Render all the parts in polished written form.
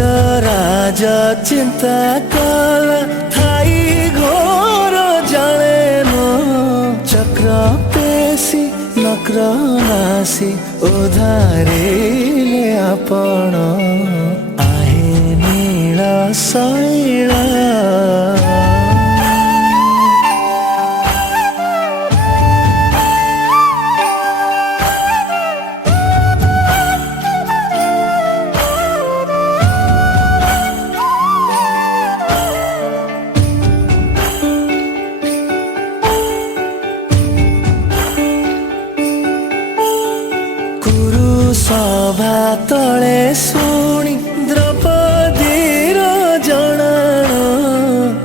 राज चिंता कल थाई घोर जाने नो चक्र पेशी नक्र नासी उधारिले आपण आहे नील शैल सभा तले शुणी द्रौपदीर जनाण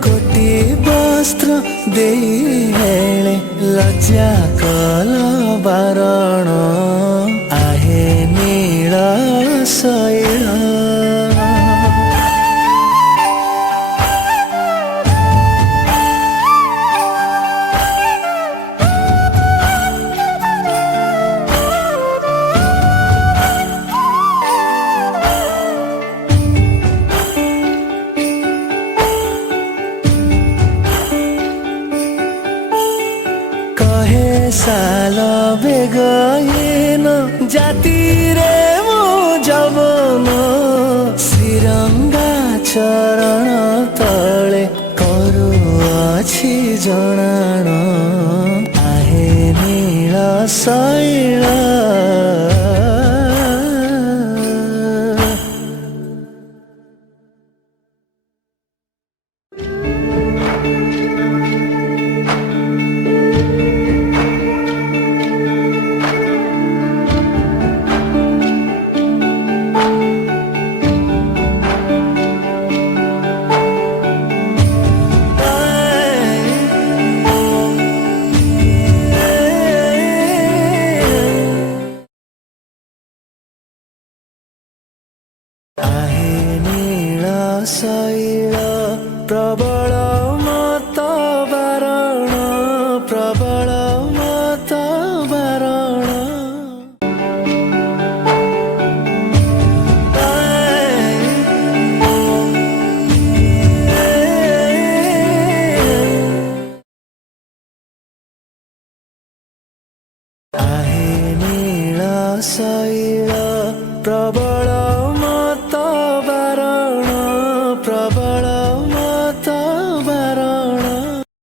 कोटी वस्त्र देले लज्जा कल बारण आहे नील शैल साल बेगयन जाति रे मो जवन श्रीरंगा चरण तले करुअछि जनाण आहे नील शैल शैल प्रबल मत बारण प्रबल मत बारण आहे नील शैल प्रबल